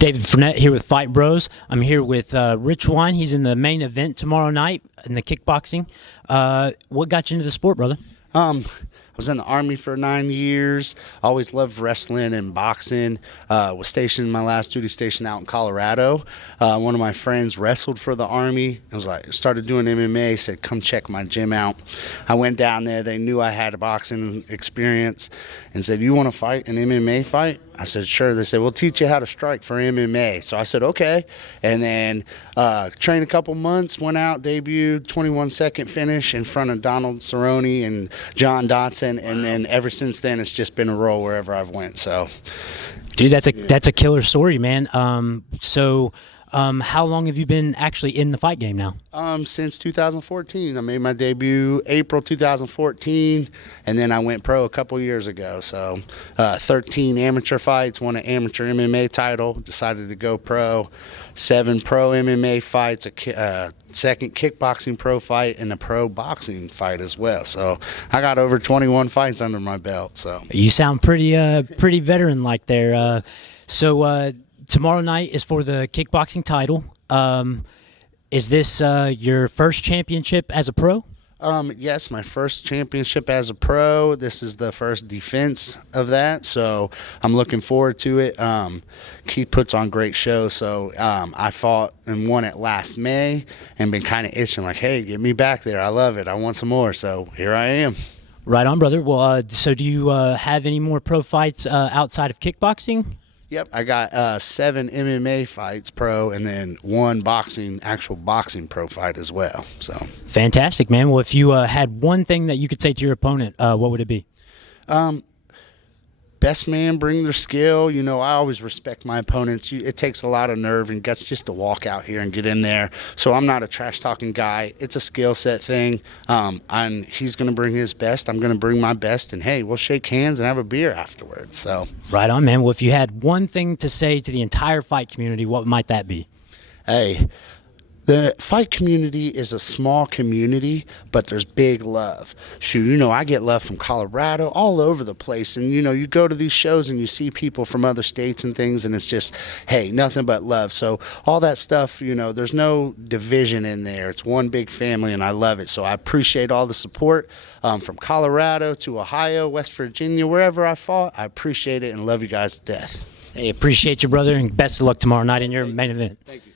David Fournette here with Fight Bros. I'm here with Richwine. He's in the main event tomorrow night in the kickboxing. What got you into the sport, brother? I was in the Army for 9 years. Always loved wrestling and boxing. Was stationed my last duty station out in Colorado. One of my friends wrestled for the Army. I was like, started doing MMA. Said, "Come check my gym out." I went down there. They knew I had a boxing experience, and said, "You want to fight an MMA fight?" I said, "Sure." They said, "We'll teach you how to strike for MMA." So I said, "Okay." And then trained a couple months. Went out, debuted, 21-second finish in front of Donald Cerrone and John Dotson. And then ever since then, it's just been a roll wherever I've went. So, dude, that's a killer story, man. How long have you been actually in the fight game now? Since 2014. I made my debut April 2014, and then I went pro a couple years ago. So 13 amateur fights, won an amateur MMA title, decided to go pro, 7 pro MMA fights, a second kickboxing pro fight, and a pro boxing fight as well. So I got over 21 fights under my belt. So you sound pretty veteran-like there. Tomorrow night is for the kickboxing title. Is this your first championship as a pro? Yes, my first championship as a pro. This is the first defense of that, so I'm looking forward to it. Keith puts on great shows, so I fought and won it last May and been kind of itching, like, hey, get me back there. I love it. I want some more, so here I am. Right on, brother. Well, so do you have any more pro fights outside of kickboxing? Yep, I got 7 MMA fights pro, and then 1 actual boxing pro fight as well. So fantastic, man. Well, if you had one thing that you could say to your opponent, what would it be? Best man, bring their skill. You know, I always respect my opponents. It takes a lot of nerve and guts just to walk out here and get in there. So I'm not a trash-talking guy. It's a skill set thing. And he's going to bring his best. I'm going to bring my best. And, hey, we'll shake hands and have a beer afterwards. So right on, man. Well, if you had one thing to say to the entire fight community, what might that be? Hey, the fight community is a small community, but there's big love. Shoot, you know, I get love from Colorado, all over the place. And, you know, you go to these shows and you see people from other states and things, and it's just, hey, nothing but love. So all that stuff, you know, there's no division in there. It's one big family, and I love it. So I appreciate all the support from Colorado to Ohio, West Virginia, wherever I fought. I appreciate it and love you guys to death. Hey, appreciate you, brother, and best of luck tomorrow night in your main event. Thank you.